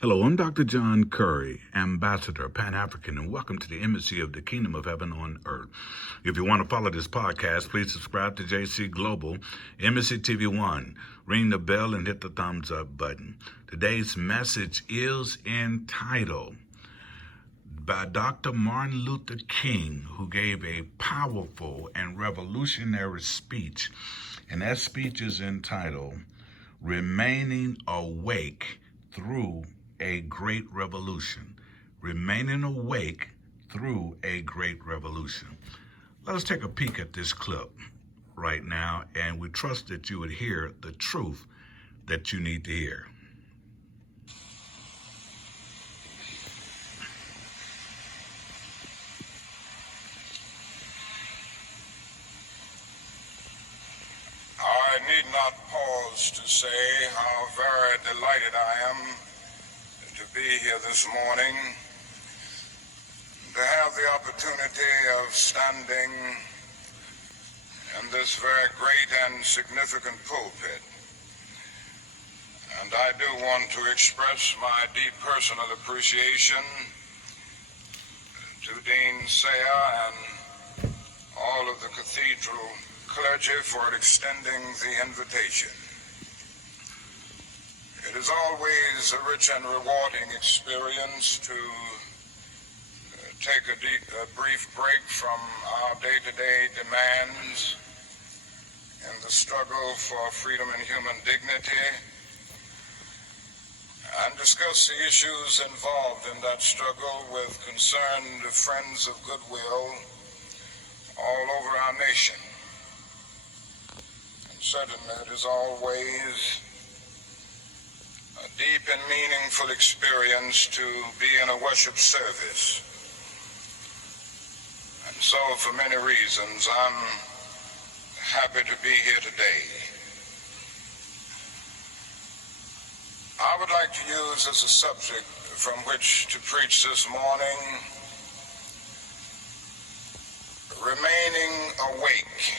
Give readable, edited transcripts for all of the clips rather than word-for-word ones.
Hello, I'm Dr. John Curry, Ambassador, Pan-African, and welcome to the Embassy of the Kingdom of Heaven on Earth. If you want to follow this podcast, please subscribe to JC Global, Embassy TV 1. Ring the bell and hit the thumbs up button. Today's message is entitled by Dr. Martin Luther King, who gave a powerful and revolutionary speech. And that speech is entitled, Remaining Awake Through a Great Revolution. Remaining awake through a great revolution. Let us take a peek at this clip right now, and we trust that you would hear the truth that you need to hear. I need not pause to say how very delighted I am to be here this morning, to have the opportunity of standing in this very great and significant pulpit. And I do want to express my deep personal appreciation to Dean Sayer and all of the cathedral clergy for extending the invitation. It is always a rich and rewarding experience to take a brief break from our day-to-day demands in the struggle for freedom and human dignity and discuss the issues involved in that struggle with concerned friends of goodwill all over our nation. And certainly it is always a deep and meaningful experience to be in a worship service. And so for many reasons, I'm happy to be here today. I would like to use as a subject from which to preach this morning, remaining awake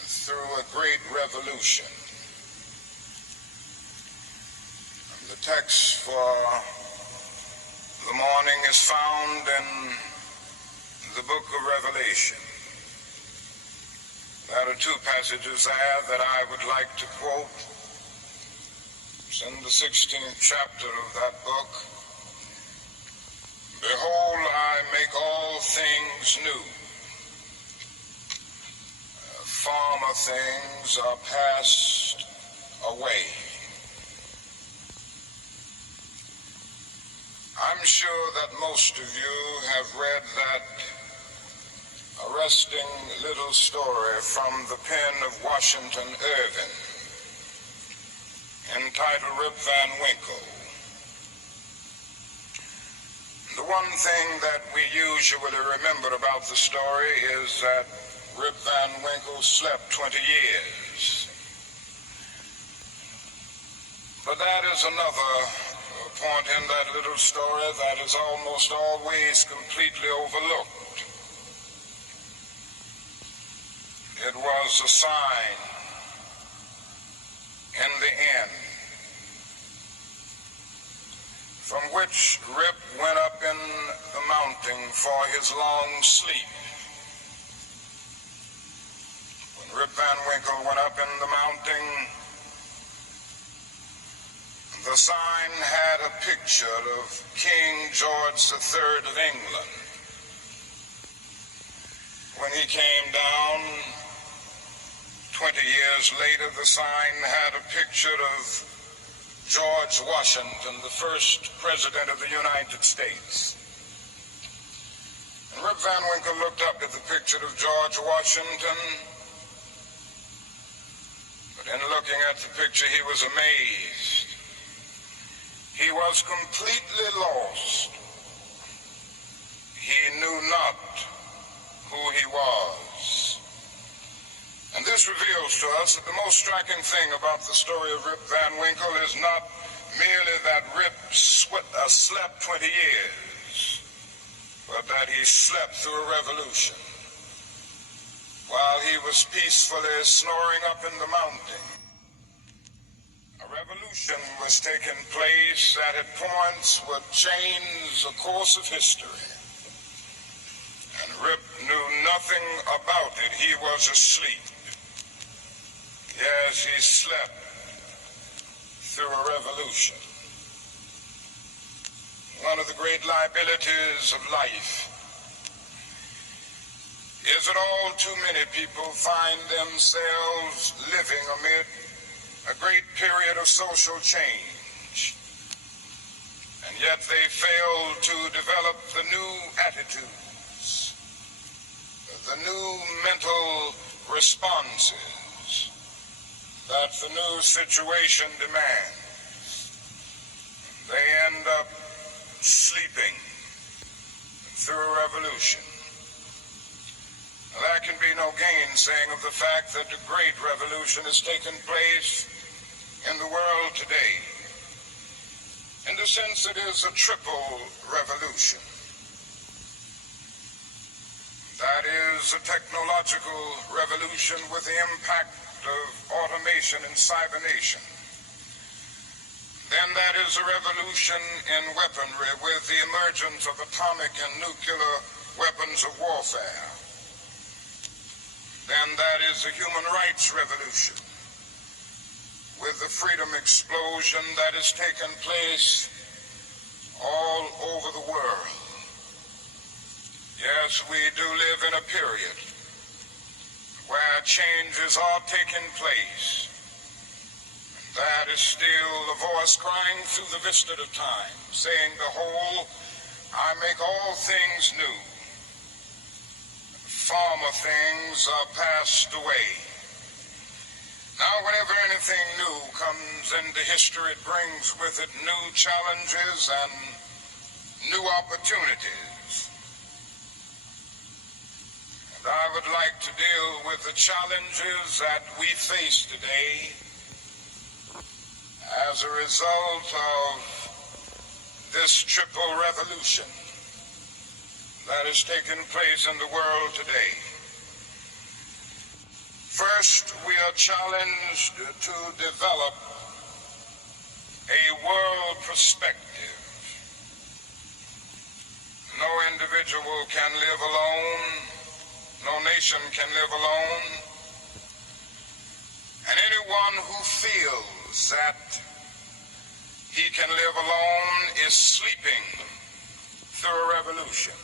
through a great revolution. The text for the morning is found in the book of Revelation. There are two passages there that I would like to quote. It's in the 16th chapter of that book. Behold, I make all things new. Former things are passed away. I'm sure that most of you have read that arresting little story from the pen of Washington Irving, entitled Rip Van Winkle. The one thing that we usually remember about the story is that Rip Van Winkle slept 20 years. But that is another point in that little story that is almost always completely overlooked. It was a sign in the end from which Rip went up in the mountain for his long sleep. When Rip Van Winkle went up in the mountain, the sign had a picture of King George III of England. When he came down 20 years later, the sign had a picture of George Washington, the first president of the United States. And Rip Van Winkle looked up at the picture of George Washington, but in looking at the picture, he was amazed. He was completely lost. He knew not who he was. And this reveals to us that the most striking thing about the story of Rip Van Winkle is not merely that Rip slept 20 years, but that he slept through a revolution while he was peacefully snoring up in the mountain. A revolution revolution was taking place that at points would change the course of history. And Rip knew nothing about it. He was asleep. Yes, he slept through a revolution. One of the great liabilities of life is that all too many people find themselves living amid a great period of social change, and yet they fail to develop the new attitudes, the new mental responses that the new situation demands. They end up sleeping through a revolution. There can be no gainsaying of the fact that a great revolution has taken place in the world today. In the sense it is a triple revolution. That is a technological revolution with the impact of automation and cybernation. Then that is a revolution in weaponry with the emergence of atomic and nuclear weapons of warfare. Then that is a human rights revolution with the freedom explosion that has taken place all over the world. Yes, we do live in a period where changes are taking place. That is still the voice crying through the vista of time, saying, "Behold, I make all things new. Former things are passed away." Now, whenever anything new comes into history, it brings with it new challenges and new opportunities. And I would like to deal with the challenges that we face today as a result of this triple revolution that has taken place in the world today. First, we are challenged to develop a world perspective. No individual can live alone. No nation can live alone. And anyone who feels that he can live alone is sleeping through a revolution.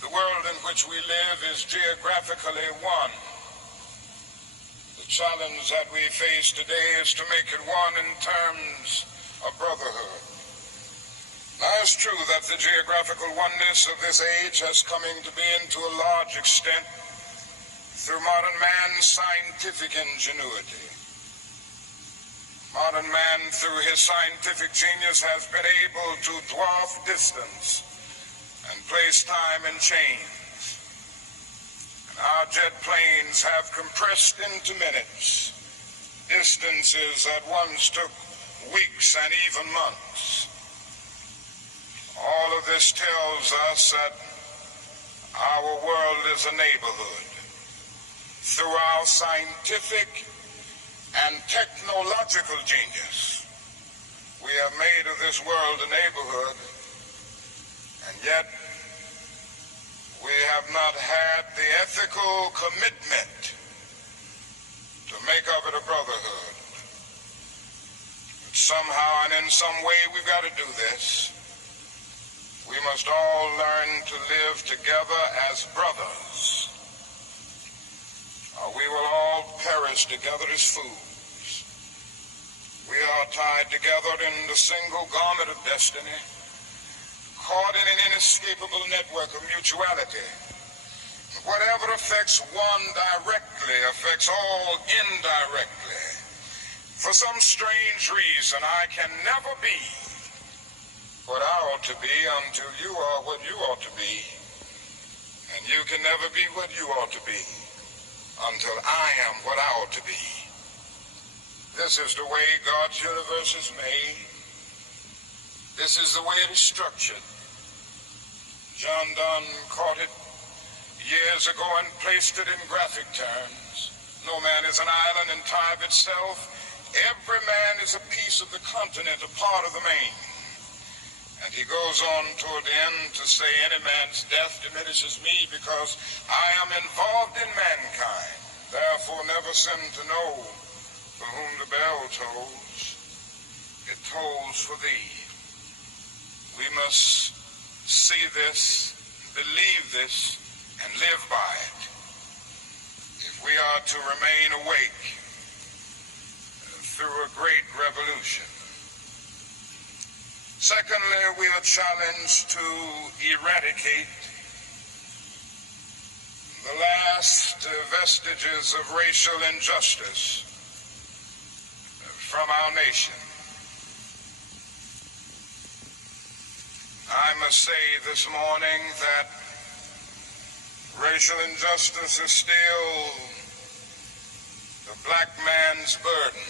The world in which we live is geographically one. The challenge that we face today is to make it one in terms of brotherhood. Now, it's true that the geographical oneness of this age has come to be to a large extent through modern man's scientific ingenuity. Modern man, through his scientific genius, has been able to dwarf distance and place time in chains. And our jet planes have compressed into minutes distances that once took weeks and even months. All of this tells us that our world is a neighborhood. Through our scientific and technological genius, we have made of this world a neighborhood, and yet we have not had the ethical commitment to make of it a brotherhood. But somehow and in some way we've got to do this. We must all learn to live together as brothers, or we will all perish together as fools. We are tied together in the single garment of destiny, caught in an inescapable network of mutuality. Whatever affects one directly affects all indirectly. For some strange reason, I can never be what I ought to be until you are what you ought to be. And you can never be what you ought to be until I am what I ought to be. This is the way God's universe is made. This is the way it is structured. John Donne caught it years ago and placed it in graphic terms. No man is an island in time of itself. Every man is a piece of the continent, a part of the main. And he goes on toward the end to say, any man's death diminishes me because I am involved in mankind. Therefore never sin to know for whom the bell tolls. It tolls for thee. We must see this, believe this, and live by it if we are to remain awake through a great revolution. Secondly, we are challenged to eradicate the last vestiges of racial injustice from our nation. I must say this morning that racial injustice is still the black man's burden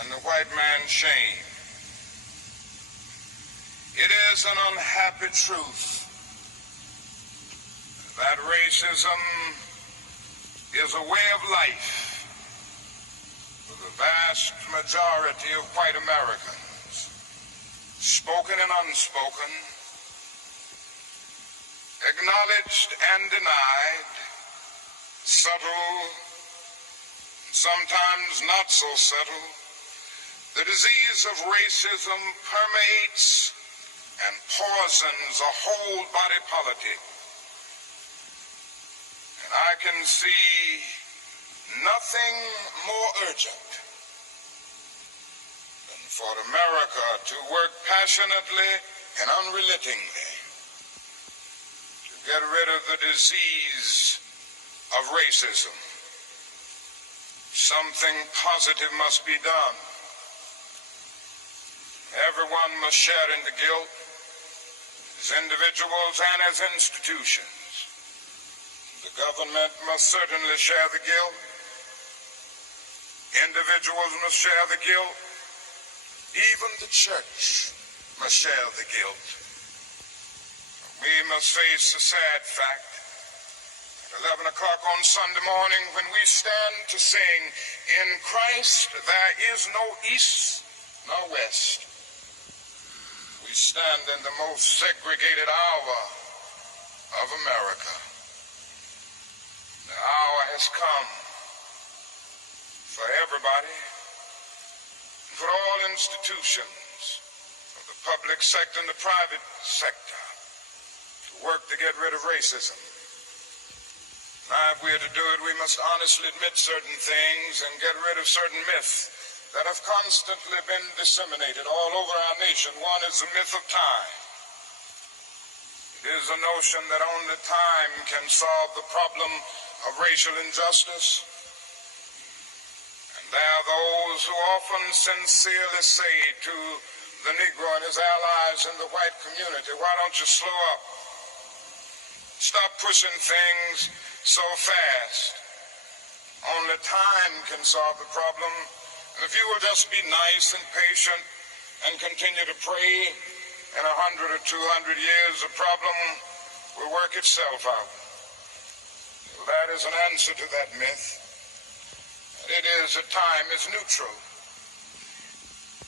and the white man's shame. It is an unhappy truth that racism is a way of life for the vast majority of white Americans, spoken and unspoken, acknowledged and denied, subtle, sometimes not so subtle. The disease of racism permeates and poisons a whole body politic. And I can see nothing more urgent than for America to work passionately and unrelentingly to get rid of the disease of racism. Something positive must be done. Everyone must share in the guilt, as individuals and as institutions. The government must certainly share the guilt. Individuals must share the guilt. Even the church must share the guilt. We must face the sad fact at 11 o'clock on Sunday morning when we stand to sing, "In Christ there is no east nor west." We stand in the most segregated hour of America. The hour has come for everybody, for all institutions, for the public sector and the private sector, to work to get rid of racism. Now, if we are to do it, we must honestly admit certain things and get rid of certain myths that have constantly been disseminated all over our nation. One is the myth of time. It is a notion that only time can solve the problem of racial injustice. And there are those who often sincerely say to the Negro and his allies in the white community, why don't you slow up? Stop pushing things so fast. Only time can solve the problem. And if you will just be nice and patient and continue to pray, in 100 or 200 years, the problem will work itself out. Well, that is an answer to that myth. And it is that time is neutral.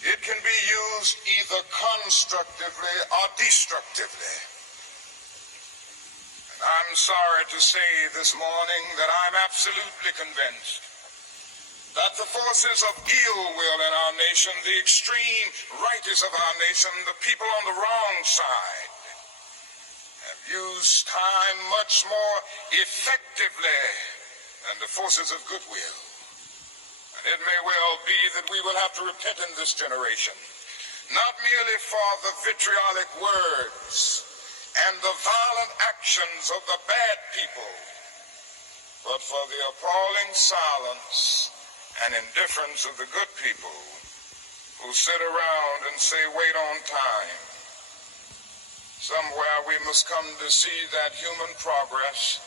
It can be used either constructively or destructively. And I'm sorry to say this morning that I'm absolutely convinced that the forces of ill will in our nation, the extreme rightists of our nation, the people on the wrong side, have used time much more effectively than the forces of goodwill. And it may well be that we will have to repent in this generation, not merely for the vitriolic words and the violent actions of the bad people, but for the appalling silence and indifference of the good people who sit around and say, wait on time. Somewhere we must come to see that human progress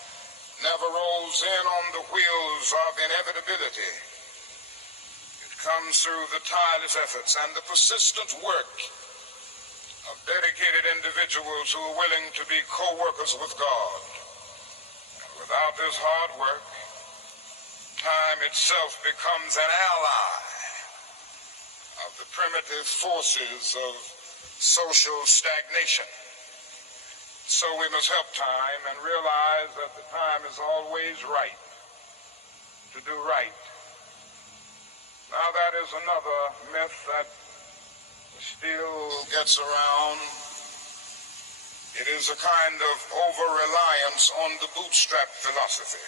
never rolls in on the wheels of inevitability. It comes through the tireless efforts and the persistent work of dedicated individuals who are willing to be co-workers with God. And without this hard work, time itself becomes an ally of the primitive forces of social stagnation. So we must help time and realize that the time is always right to do right. Now that is another myth that still gets around. It is a kind of over-reliance on the bootstrap philosophy.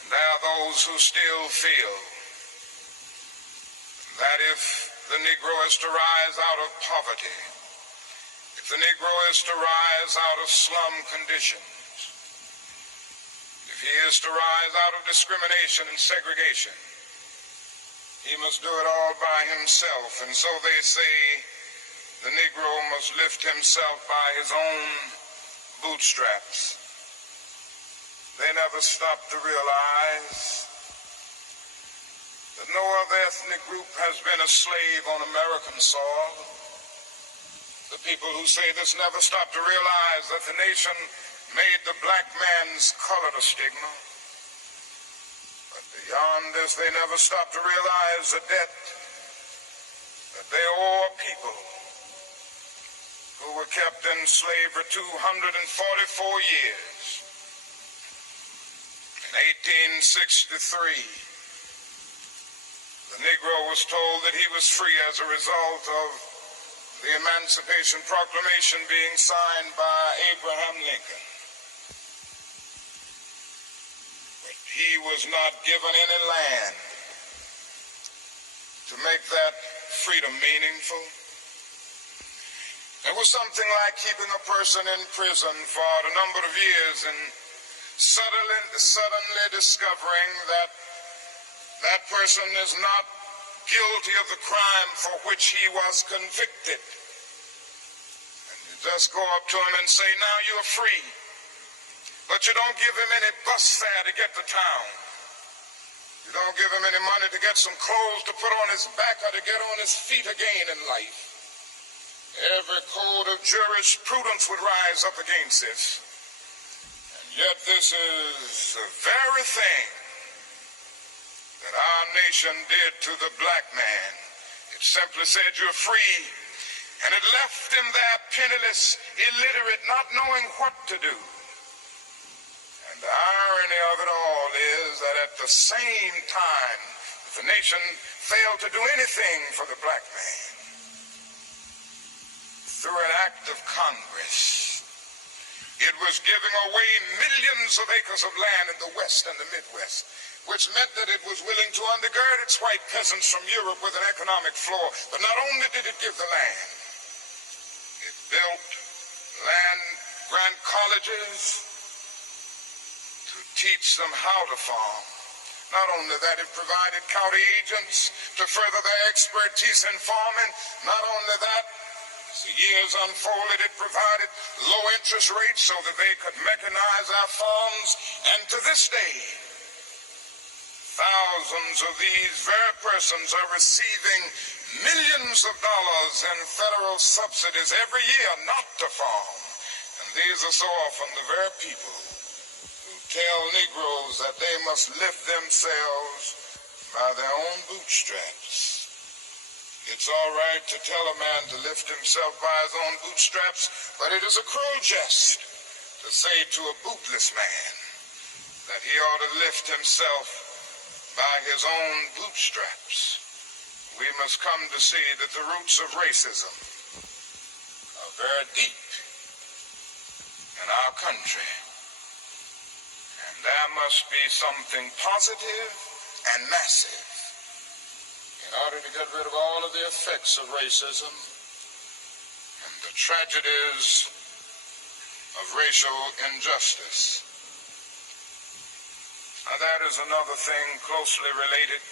And there are those who still feel that if the Negro is to rise out of poverty, if the Negro is to rise out of slum conditions, if he is to rise out of discrimination and segregation, he must do it all by himself. And so they say the Negro must lift himself by his own bootstraps. They never stop to realize that no other ethnic group has been a slave on American soil. The people who say this never stop to realize that the nation made the black man's color a stigma. But beyond this, they never stop to realize the debt that they owe a people who were kept in slavery 244 years. In 1863, the Negro was told that he was free as a result of the Emancipation Proclamation being signed by Abraham Lincoln. But he was not given any land to make that freedom meaningful. It was something like keeping a person in prison for a number of years and suddenly discovering that that person is not guilty of the crime for which he was convicted. And you just go up to him and say, now you're free. But you don't give him any bus fare to get to town. You don't give him any money to get some clothes to put on his back or to get on his feet again in life. Every code of jurisprudence would rise up against this. And yet this is the very thing that our nation did to the black man. It simply said you're free, and it left him there penniless, illiterate, not knowing what to do. And the irony of it all is that at the same time the nation failed to do anything for the black man, through an act of Congress, it was giving away millions of acres of land in the West and the Midwest, which meant that it was willing to undergird its white peasants from Europe with an economic floor. But not only did it give the land, it built land-grant colleges to teach them how to farm. Not only that, it provided county agents to further their expertise in farming. Not only that, as the years unfolded, it provided low interest rates so that they could mechanize our farms. And to this day, thousands of these very persons are receiving millions of dollars in federal subsidies every year not to farm. And these are so often the very people who tell Negroes that they must lift themselves by their own bootstraps. It's all right to tell a man to lift himself by his own bootstraps, but it is a cruel jest to say to a bootless man that he ought to lift himself by his own bootstraps. We must come to see that the roots of racism are very deep in our country. And there must be something positive and massive in order to get rid of all of the effects of racism and the tragedies of racial injustice. Now that is another thing closely related